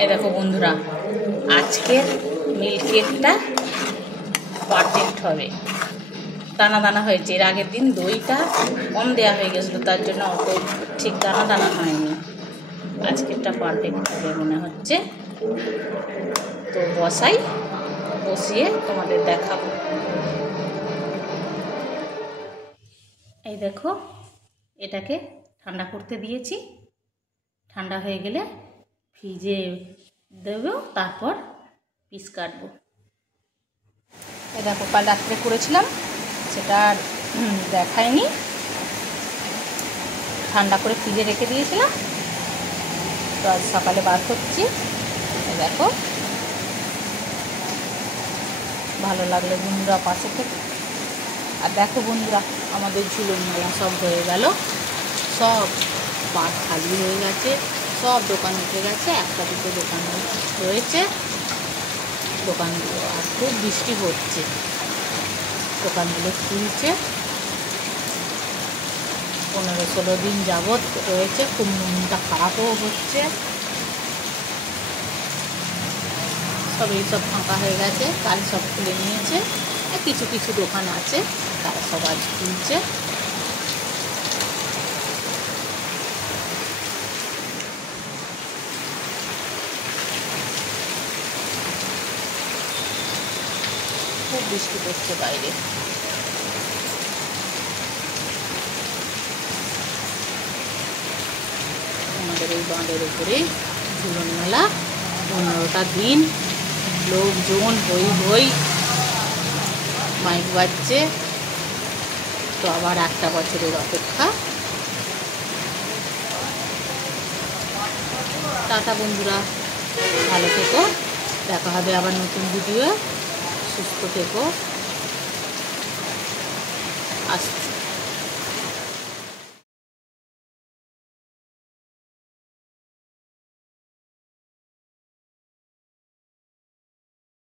এই দেখো বন্ধুরা, আজকের মিল্ক কেকটা পারফেক্ট হবে। দানা দানা হয়েছে। এর আগের দিন দইটা কম দেওয়া হয়ে গেছিলো, তার জন্য অত ঠিক দানা দানা হয়নি। আজকেরটা পারফেক্ট হবে মনে হচ্ছে। তো বসিয়ে তোমাদের দেখাবো। এই দেখো, এটাকে ঠান্ডা করতে দিয়েছি। ঠান্ডা হয়ে গেলে ফ্রিজে দেবো, তারপর পিস কাটবো। এই দেখো, কাল রাত্রে করেছিলাম, সেটা আর দেখায়নি। ঠান্ডা করে ফ্রিজে রেখে দিয়েছিলাম, তো আজ সকালে বার করছি। দেখো, ভালো লাগলে বন্ধুরা পাশে থেকে। আর দেখো বন্ধুরা, আমাদের ঝুলন মেলা সব হয়ে গেল, সব মাঠ খালি হয়ে গেছে, সব দোকান উঠে গেছে। একটা দুটো দোকান রয়েছে দোকানগুলো, আর খুব বৃষ্টি হচ্ছে, দোকানগুলো খুলছে। 15-16 দিন যাবৎ রয়েছে, খুব মনটা খারাপও হচ্ছে। সব এইসব ফাঁকা হয়ে গেছে, কাল সব খুলে নিয়েছে। কিছু কিছু দোকান আছে, তারা সব আজ খুলছে। খুব বৃষ্টি পড়ছে বাইরে। আমাদের এই বাঁধের উপরে ঝুলন মেলা, 15টা দিন লোকজন হই হই, মাইক বাজছে। তো আবার একটা বছরের অপেক্ষা। টাটা বন্ধুরা, ভালো থেকো, দেখা হবে আবার নতুন ভিডিও। সুস্থ থেকো, আসছি।